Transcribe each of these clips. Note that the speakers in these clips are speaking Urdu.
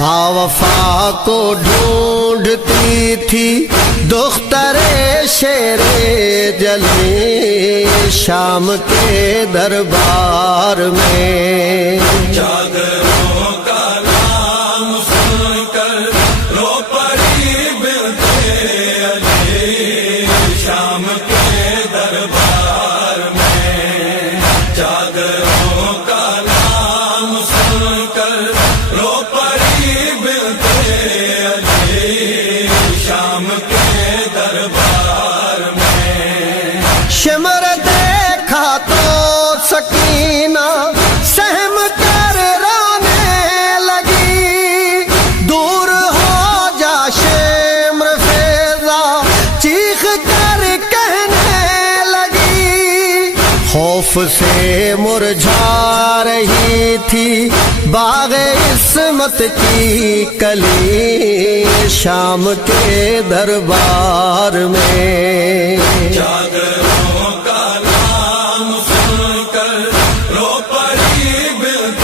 باوفا کو ڈھونڈتی تھی دختر شیر جلی شام کے دربار میں، چادروں کا نام سن کر رو پڑی بنت علی شام کے دربار میں، چادروں کا نام سن کر رو پڑی بنت علی شام کے دربار میں۔ شمر دیکھا تو سکینہ سہم کر رونے لگی، دور ہو جا شمر فیضا چیخ کر کہنے لگی، خوف سے مرجھا رہی تھی باغ عصمت کی کلی شام کے دربار میں۔ چادروں کا نام سن کر رو پڑی بنت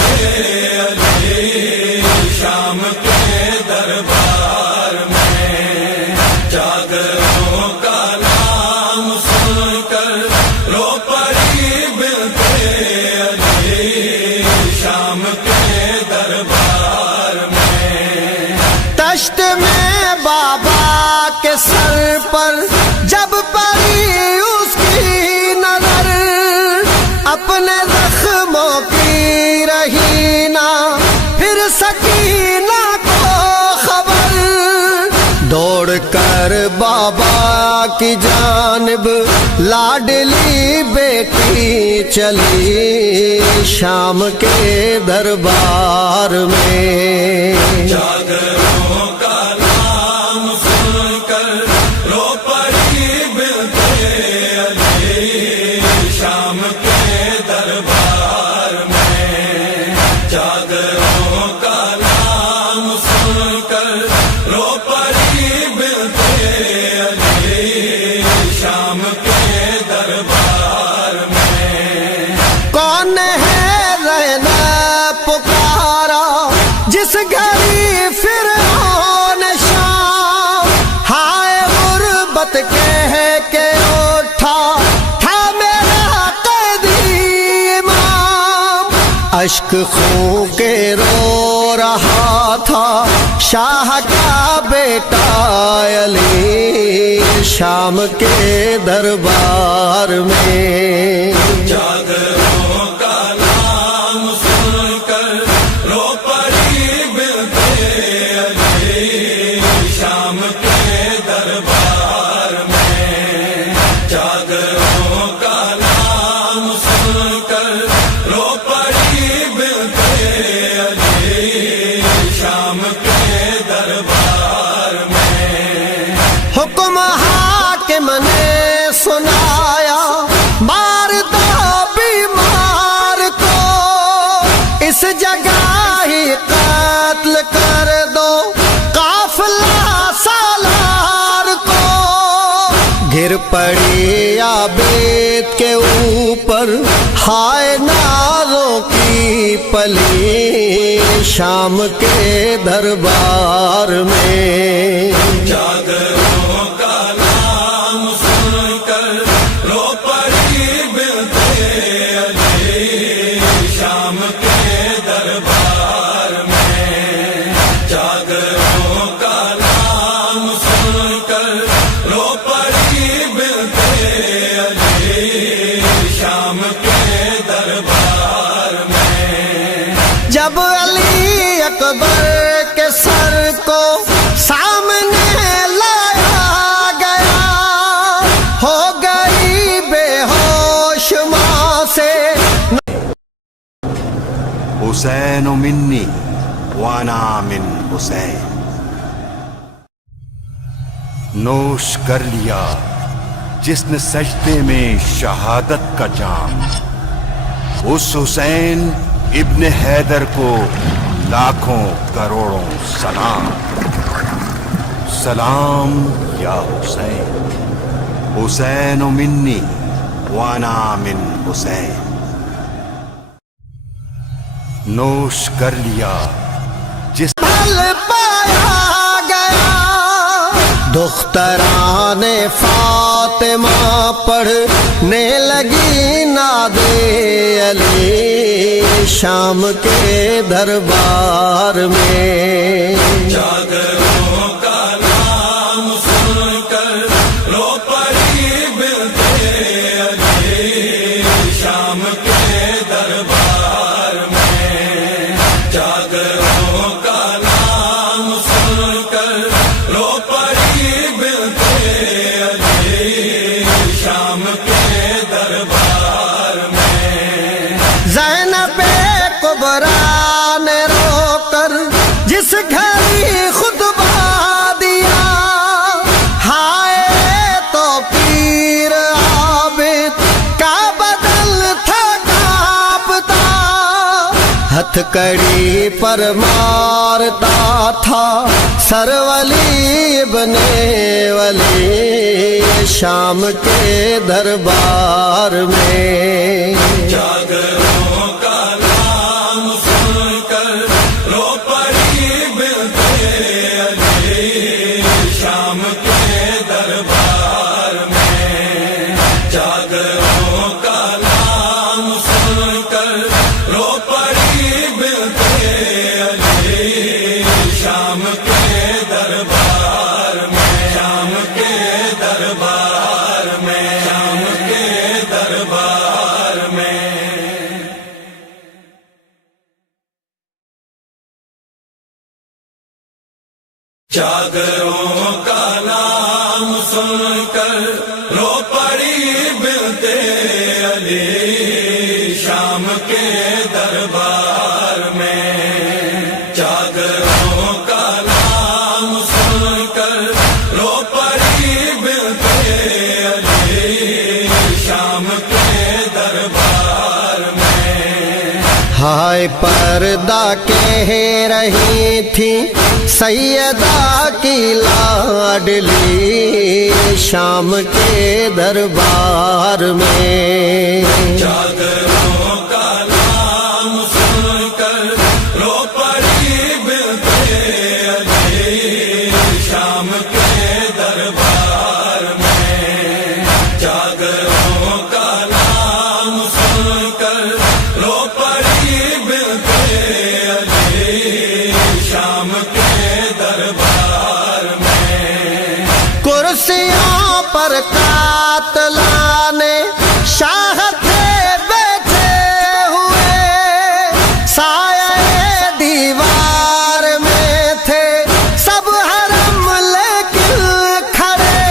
علی شام کے دربار میں، چادروں کا نام سن کر رو پڑی بنت علی شام کے دربار میں۔ تشت میں بابا کے سر پر جب پڑی اس کی نظر، اپنے زخموں کی رہی نہ پھر سکینہ کو خبر، دوڑ کر بابا کی جانب لاڈلی بیٹی چلی شام کے دربار میں۔ چادروں کا نام سن کر رو پڑی بنت علی شام کے دربار میں، چادروں کا نام سن کر رو پڑی بنت علی شام کے دربار میں۔ کون ہے زینب پکارا جس گھڑی فرعون شام، ہائے غربت کہہ کے اٹھا تھا میرا قیدی امام، اشک خون کے رو رہا تھا شاہ کا بیٹا علی شام کے دربار میں۔ چادروں کا نام سن کر رو پڑی بنت علی شام کے دربار میں، چادروں کا نام سن کر رو پڑی بنت علی شام کے دربار میں۔ حکم حاکم نے سنایا مار دو بیمار کو، اس جگہ ہی قتل کر دو قافلہ سالار کو، گر پڑی عابد کے اوپر ہائے نازوں کی پلی شام کے دربار میں۔ چادروں کا نام سن کر رو پڑی بنت علی شام کے دربار میں، چادروں کا نام سن کر رو پڑی بنت علی شام کے دربار میں۔ جب علی اکبر کے سر کو سامنے لایا گیا، ہو گئی بے ہوش ماں سے۔ حسین منی وانا من حسین، نوش کر لیا جس نے سجدے میں شہادت کا جام، اس حسین ابن حیدر کو لاکھوں کروڑوں سلام، سلام یا حسین، حسین منی وانا من حسین، نوش کر لیا جس حل پایا گیا، دختران فاطمہ پڑھنے لگی نعت علی شام کے دربار میں۔ چادروں کا نام سن کر رو پڑی بنتے علی شام کے دربار میں، چادروں کا نام سن کر رو پڑی بنتے علی شام کے دربار میں۔ زینب کبریٰ نے رو کر جس گھڑی خطبہ دیا، ہائے تو پیر عابد کا بدن تھا کانپتا، ہتھ کڑی پر مارتا تھا سر ولی ابن ولی شام کے دربار میں۔ چادروں کا نام سن کر رو پڑی بنتے علی شام کے دربار میں، چادروں کا نام سن کر رو پڑی بنتے علی شام کے دربار میں، شام کے دربار میں، شام کے دربار میں۔ چادروں کا نام سن کر رو پڑی بنتے علی شام کے دربار میں، چادروں کا نام سن کر رو پڑی بنتے علی شام کے دربار میں۔ ہائے پردہ کہہ رہی تھی سیدہ کی لاڈلی شام کے دربار میں۔ چادروں کا نام سن کر رو پڑی بنتے علی شام کے دربار میں، چادروں کا نام سن کر رو پڑی بنتے علی شام کے دربار میں۔ کرسیوں پر قاتلان شاہ تھے بیٹھے ہوئے، سایہ دیوار میں تھے سب حرم لیکن کھڑے،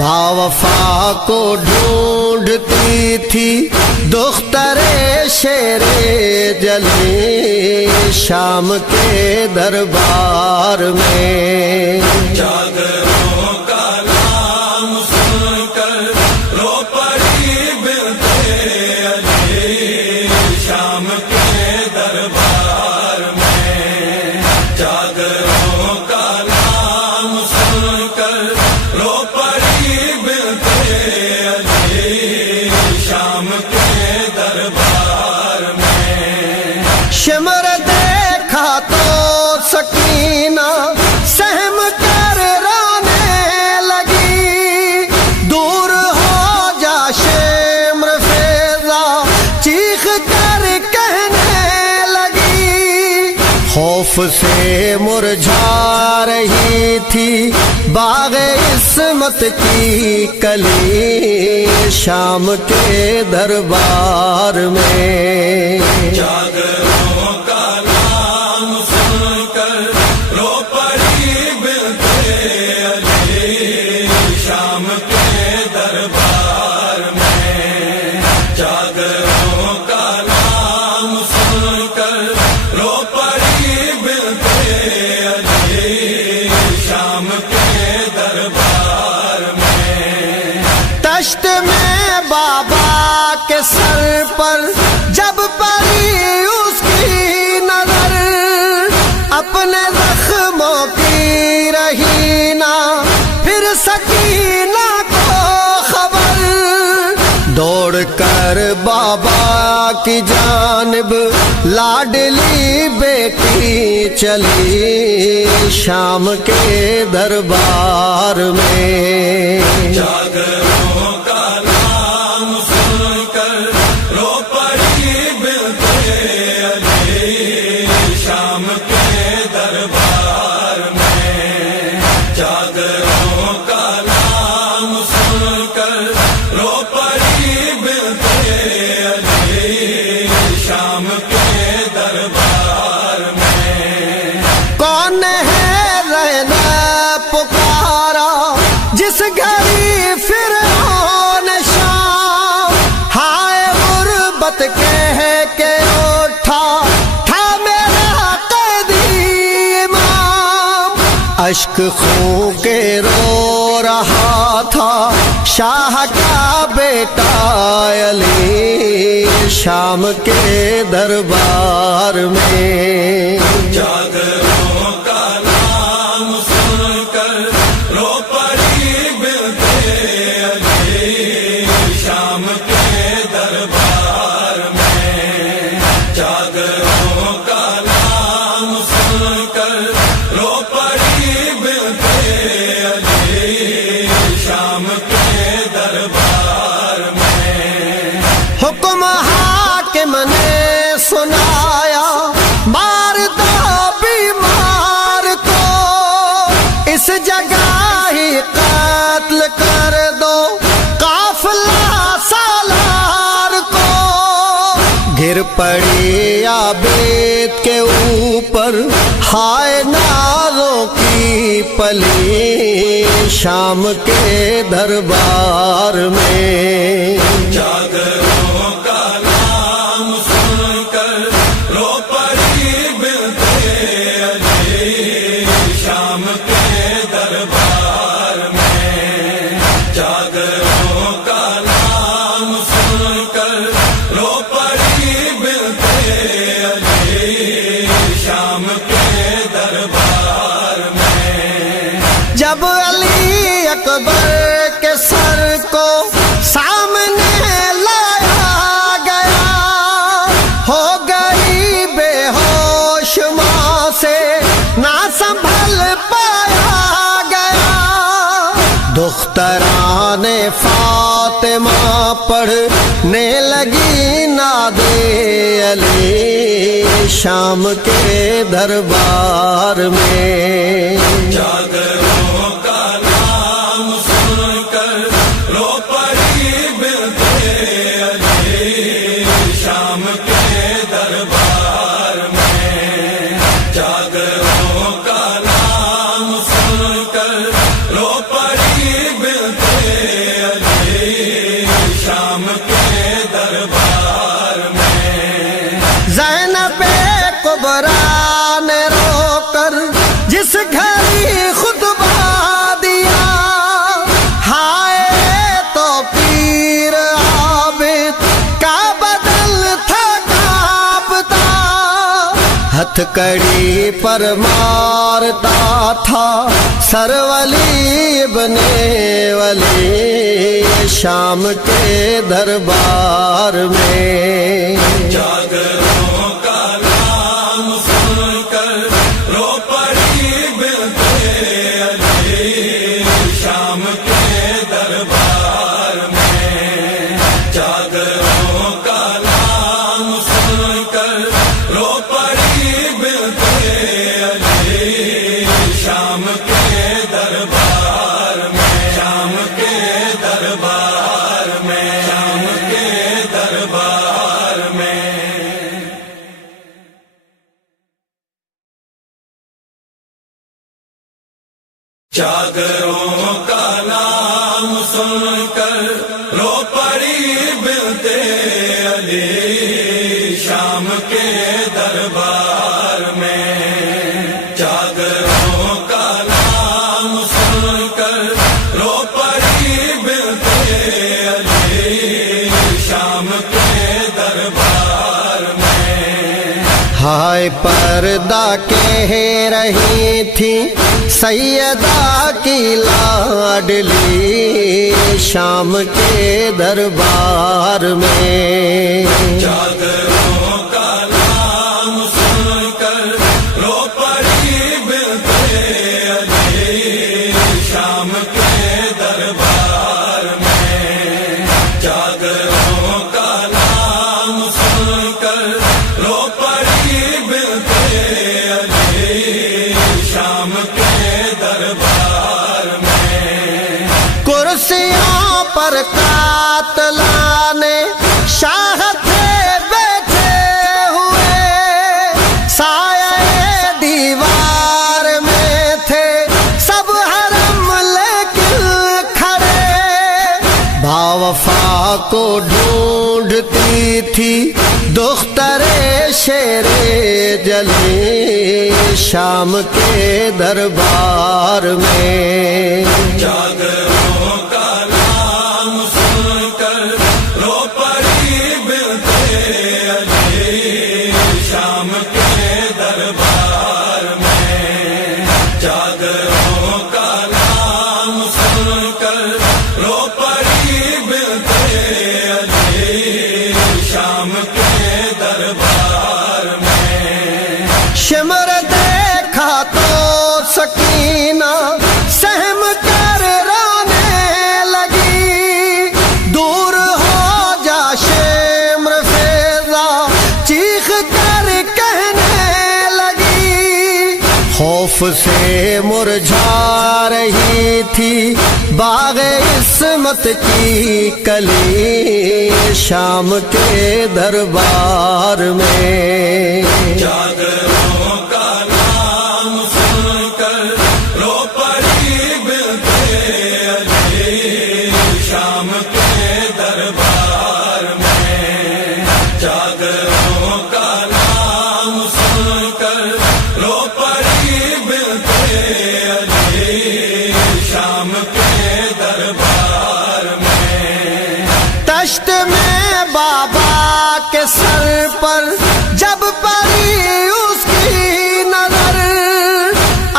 باوفا کو ڈھونڈتی تھی دختر شیر جلی شام کے دربار میں۔ چادروں کا نام سن کر رو پڑی بنتے علی شام کے دربار میں، چادروں کا نام سن کر رو پڑی بنتے علی شام کے دربار میں۔ شمر دیکھا تو سکینہ سہم کر رونے لگی، دور ہو جا شمر فیضا چیخ کر کہنے لگی، خوف سے مرجھا رہی تھی باغ عصمت کی کلی شام کے دربار میں۔ چادروں کا نام سن کر رو پڑی بنتے علی شام کے دربار میں، چادروں کا نام سن کر رو پڑی بنتے علی شام کے دربار میں۔ دشت میں بابا کے سر پر جب پڑی اس کی نظر، اپنے زخموں کی رہی نہ پھر سکینہ کو خبر، دوڑ کر بابا کی جانب لاڈلی بیٹی چلی شام کے دربار میں، جاگروں کا نام سن کر رو پڑی بنتے علی شام کے دربار میں، جاگروں کا نام سن کر رو پڑی بنتے علی شام کے دربار میں۔ کون ہے رہنا پکارا جس گھڑی فرعون شام، ہائے غربت کہہ کے اٹھا تھا میرا قیدی امام، اشک خون کے رو رہا تھا شاہ کا بیٹا علی شام کے دربار میں۔ جاگروں کا نام سن کر رو پڑی بنتے علی شام کے دربار میں، جاگروں کا نام سن کر رو پڑی بنتے علی شام کے دربار میں۔ حکم حاکم نے سنایا مار دو بیمار کو، اس جگہ ہی قتل کر دو قافلہ سالار کو، گر پڑی عابد کے اوپر ہائے نازوں کی پلی شام کے دربار میں۔ جاگروں کا نام سن کر رو پڑی بنتے علی شام کے دربار میں، جاگروں کا نام سن کر رو پڑی بنتے علی شام کے دربار میں۔ جب علی اکبر کے سر کو سامنے لایا گیا، ہو گئی بے ہوش ماں سے نہ سنبھل پایا گیا، دختران فاطمہ پڑھنے لگی ناد علی شام کے دربار میں۔ جاگروں کا نام سن کر رو پڑی بنتے علی شام کے دربار میں، جاگروں کا نام سن کر رو پڑی بنتے علی شام کے دربار میں۔ زینب کبریٰ نے رو کر جس گھڑی خطبہ دیا، ہائے تو پیر عابد کا بدل تھا کانپتا، ہتھ کڑی پر مارتا تھا سر ولی ابن ولی شام کے دربار میں۔ جاگروں کا نام سن کر رو پڑی بنتے علی شام کے دربار میں، جاگروں کا نام سن کر رو پڑی بنتے علی شام کے دربار میں، شام کے دربار میں، شام کے دربار میں۔ جاگروں کا نام سن کر رو پڑی بنتے علی شام کے دربار میں، جاگروں کا نام سن کر رو پڑی بنتے علی شام کے دربار میں۔ ہائے ہائے پردہ کہہ رہی تھی سیدہ کی لاڈلی شام کے دربار میں، چادروں کا نام سن کر رو پڑی بنتے علی شام کے دربار میں، چادروں کا نام سن کر رو پڑی بنتے علی شام کے دربار میں، کرسیوں پر قاتلان شاہ تھے بیٹھے ہوئے، سایہ دیوار میں تھے سب حرم لیکن کھڑے، باوفا کو ڈھونڈتی تھی دختر شیر جلی شام کے دربار میں، چادروں کا نام سن کر رو پڑی بنتے علی شام کے دربار میں، چادروں کا نام سن کر رو پڑی بنتے علی شام کے دربار میں، شمر دیکھا تو سکینہ سہم کر رونے لگی، دور ہو جا شمر فیضا چیخ کر کہنے لگی، خوف سے مرجھا رہی تھی باغ عصمت کی کلی شام کے دربار میں، چادروں کا نام سن کر رو پڑی بنتے علی شام کے دربار میں، چادروں کا نام سن کر رو پڑی بنتے علی شام کے دربار میں، تشت میں بابا کے سر پر جب پڑی اس کی نظر،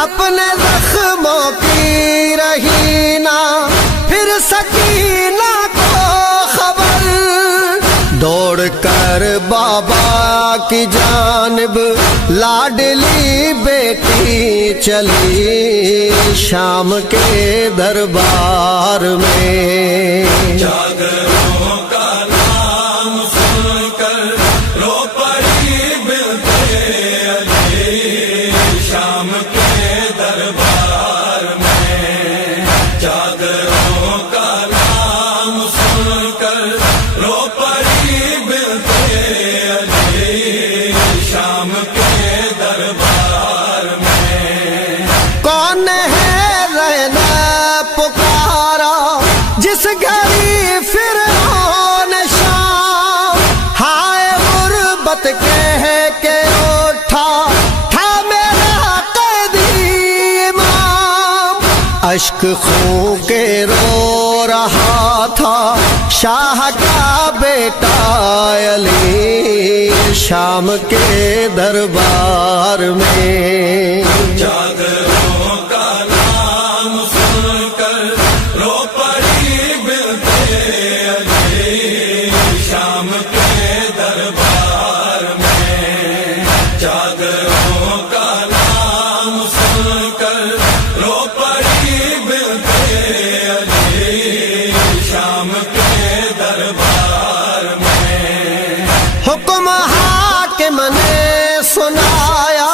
اپنے زخموں کی رہی نہ پھر سکینہ کو خبر، دوڑ کر بابا کی جانب لاڈلی بیٹی چلی شام کے دربار میں، چادروں کا نام سن کر رو پڑی بنتے علی شام کے دربار میں، چادروں کا نام سن کر رو پڑی بنتے علی شام کے دربار میں، کون ہے رہنا پکارا جس گھڑی فرعون شام، ہائے غربت کہہ کے اٹھا تھا میرا قیدی امام، اشک خون کے رو رہا تھا شاہ کا بیٹا علی شام کے دربار میں، چادروں کا نام سن کر رو پڑی بنتے علی شام کے دربار میں، چادروں کا نام سن کر رو پڑی بنتے علی شام کے دربار میں، حکم حاکم نے سنایا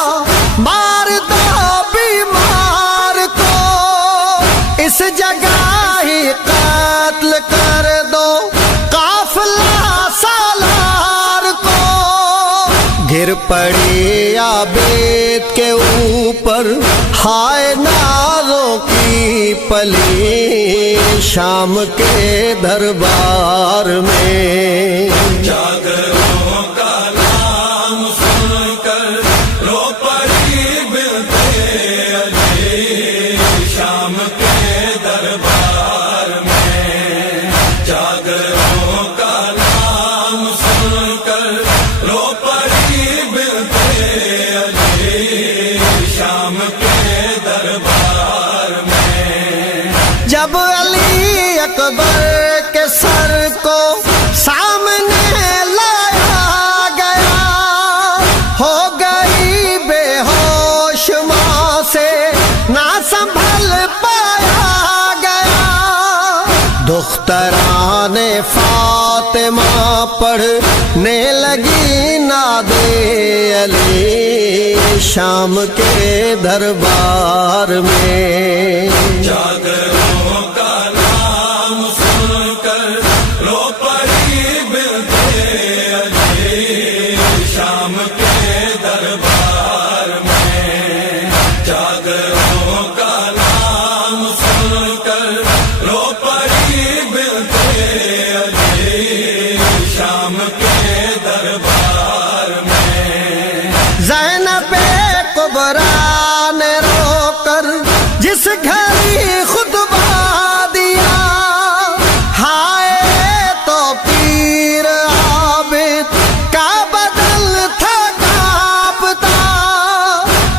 مار دو بیمار کو، اس جگہ ہی قتل کر دو قافلہ سالار کو، گر پڑی عابد کے اوپر ہائے نازوں کی پلی شام کے دربار میں، چادروں کا نام سن کر رو پڑی بنتے علی شام کے دربار میں، چادروں کا نام سن کر رو پڑی بنتے کے دربار میں۔ جب علی اکبر کے سر کو سامنے لایا گیا، ہو گئی بے ہوش ماں سے نہ سنبھل پایا گیا۔ دختران فاطمہ پڑھنے لگی ناد علی شام کے دربار میں۔ جاگروں کا نام سن کر رو پڑی بنتے علی شام کے دربار میں۔ جاگروں کا نام سن کر رو پڑی بنتے علی شام کے دربار میں۔ زینب کبریٰ نے رو کر جس گھڑی خطبہ دیا، ہائے تو پیر عابد کا بدن تھا کانپتا،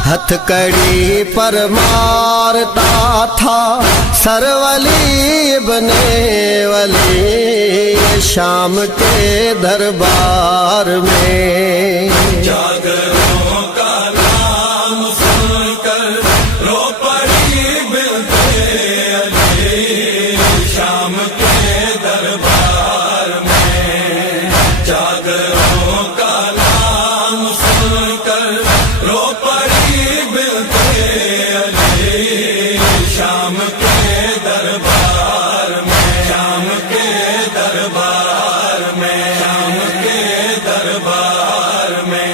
ہتھ کڑی پر مارتا تھا سر ولی ابن ولی شام کے دربار میں۔ جاگروں کا نام سن کر رو پڑی بنتے علی شام کے دربار میں۔ جاگروں کا نام سن کر رو پڑی بنتے علی شام کے دربار میں۔ شام کے دربار میں۔ شام کے دربار میں۔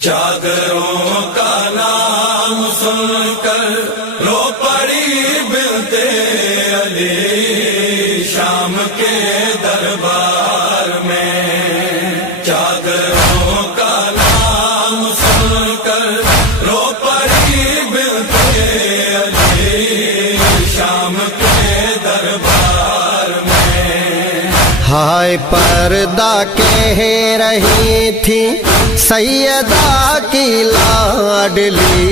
چادروں کا نام سن کر رو پڑی بنتے علی شام کے دربار میں۔ چادروں کا نام سن کر رو پڑی بنتے علی شام کے دربار میں۔ ہائے پردہ کہہ رہی تھی سیدہ کی لاڈلی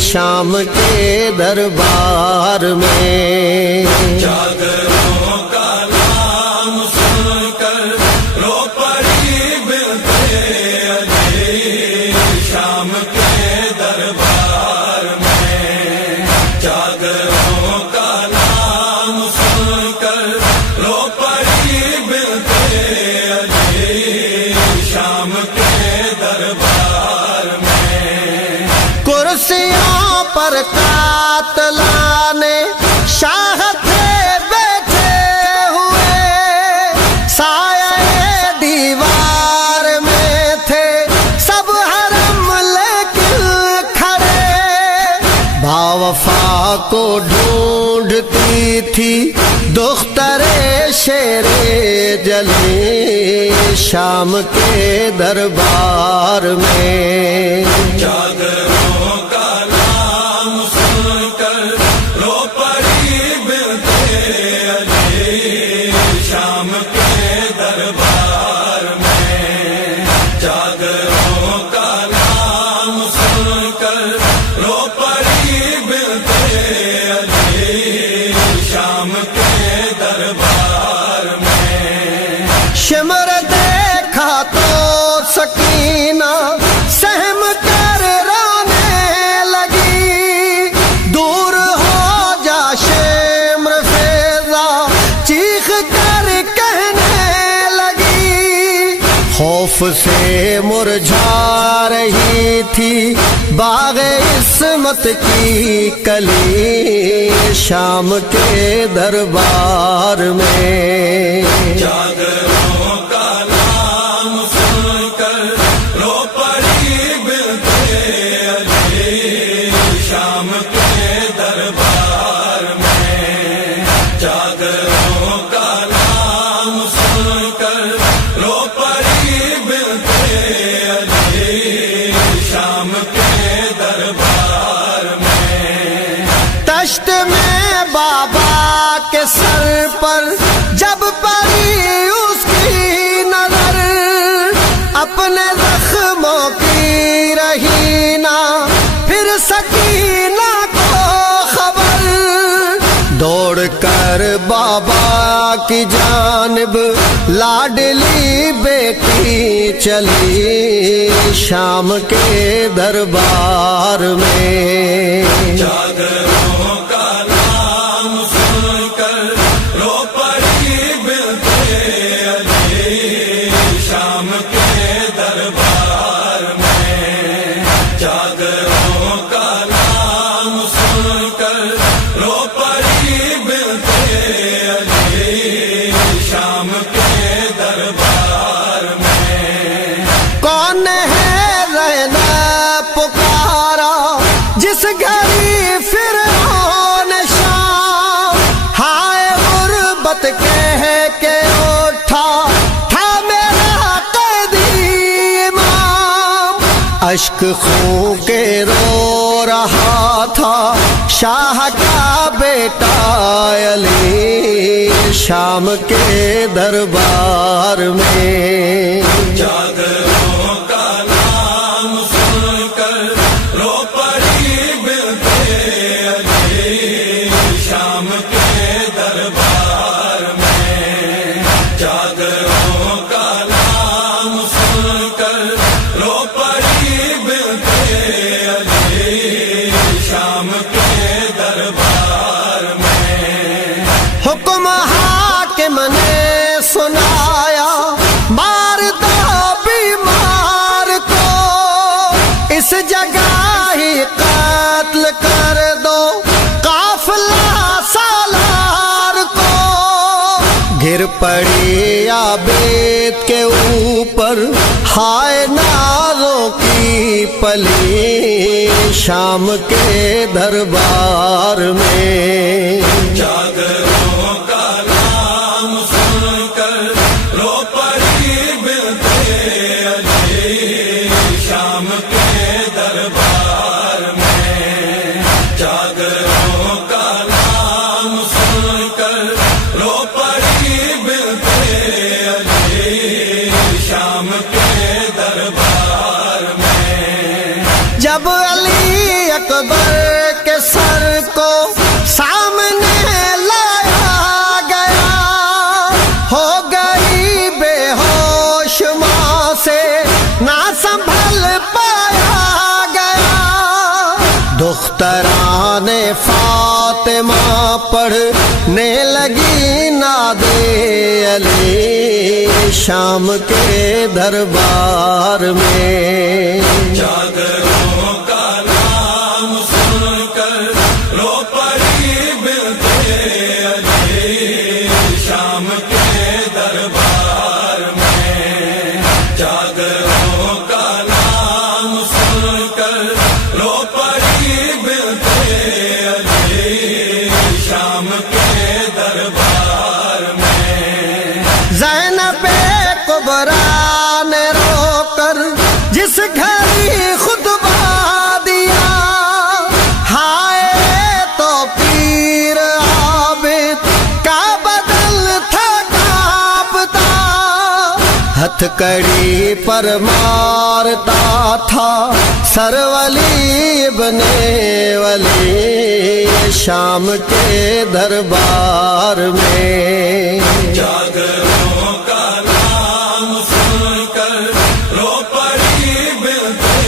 شام کے دربار میں۔ جاگروں کا نام سن کر رو پڑی بنتے علی شام کے دربار میں۔ جاگروں کا نام سن کر رو پڑی بنتے علی شام کے دربار میں۔ کرسیوں پر قاتلان شاہ تھے بیٹھے ہوئے، سایہ دیوار میں تھے سب حرم لیکن کھڑے، باوفا کو ڈھونڈتی تھی دختر شیر جلی شام کے دربار میں۔ جاگروں کا نام سن کر رو پڑی بنتے علی شام کے دربار میں۔ جاگروں کا نام سن کر رو پڑی بنتے علی شام کے دربار میں۔ شمر دیکھا تو سکینہ سہم کر رونے لگی، دور ہو جا شمر فیضا چیخ کر کہنے لگی، خوف سے مرجھا رہی تھی باغ عصمت کی کلی شام کے دربار میں۔ جاگروں کا نام سن کر رو پڑی بنتے علی شام کے دربار میں۔ جاگروں کا نام سن کر رو پڑی بنتے علی شام کے دربار میں۔ دشت میں بابا کے سر پر جب پڑی اس کی نظر، نے زخموں کی رہی نہ پھر سکینہ کو خبر، دوڑ کر بابا کی جانب لاڈلی بیٹی چلی شام کے دربار میں۔ چادروں کا نام سن کر رو پڑی بنتے علی شام کے دربار میں، چادروں کا نام سن کر رو پڑی بنتے علی شام کے دربار میں۔ کون ہے رہنا پکارا جس گھڑی فرعون شام، ہائے غربت کہہ کے اٹھا تھا میرا قیدی امام، اشک خون کے رو رہا تھا شاہ کا بیٹا علی شام کے دربار میں۔ چادروں کا نام سن کر رو پڑی بنتے علی شام کے دربار میں، چادروں کا نام سن کر رو پڑی بنتے علی شام کے دربار میں۔ حکم حاکم نے سنایا مار دو بیمار کو، اس جگہ ہی قتل کر دو قافلہ سالار کو، گر پڑی عابد کے اوپر ہائے نازوں کی پلی شام کے دربار میں۔ چادروں کا نام سن کر رو پڑی بنتے علی شام کے دربار میں، چادروں کا نام سن کر رو پڑی بنتے علی شام کے دربار میں۔ جب علی اکبر کے سر کو سامنے لایا گیا، ہو گئی بے ہوش ماں سے نہ سنبھل پایا گیا، دختران فاطمہ پڑھنے لگی ناد علی شام کے دربار میں۔ چادروں کا نام سن کر رو پڑی بنتے علی شام کے دربار میں، چادروں کا نام سن کر رو پڑی بنتے علی شام کے دربار میں۔ زینب کبریٰ نے رو کر جس گھڑی خطبہ دیا، ہائے تو پیر عابد کا بدل تھا کانپتا، ہتھ کڑی پر مارتا تھا سر ولی ابن ولی شام کے دربار میں۔ چادروں کا نام سن کر رو پڑی بنتے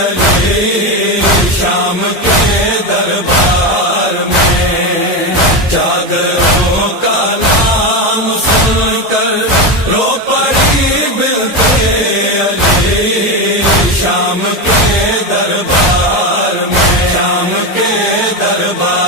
علی شام کے دربار میں، چادروں کا نام سن کر رو پڑی بنتے علی شام کے دربار میں، شام کے دربار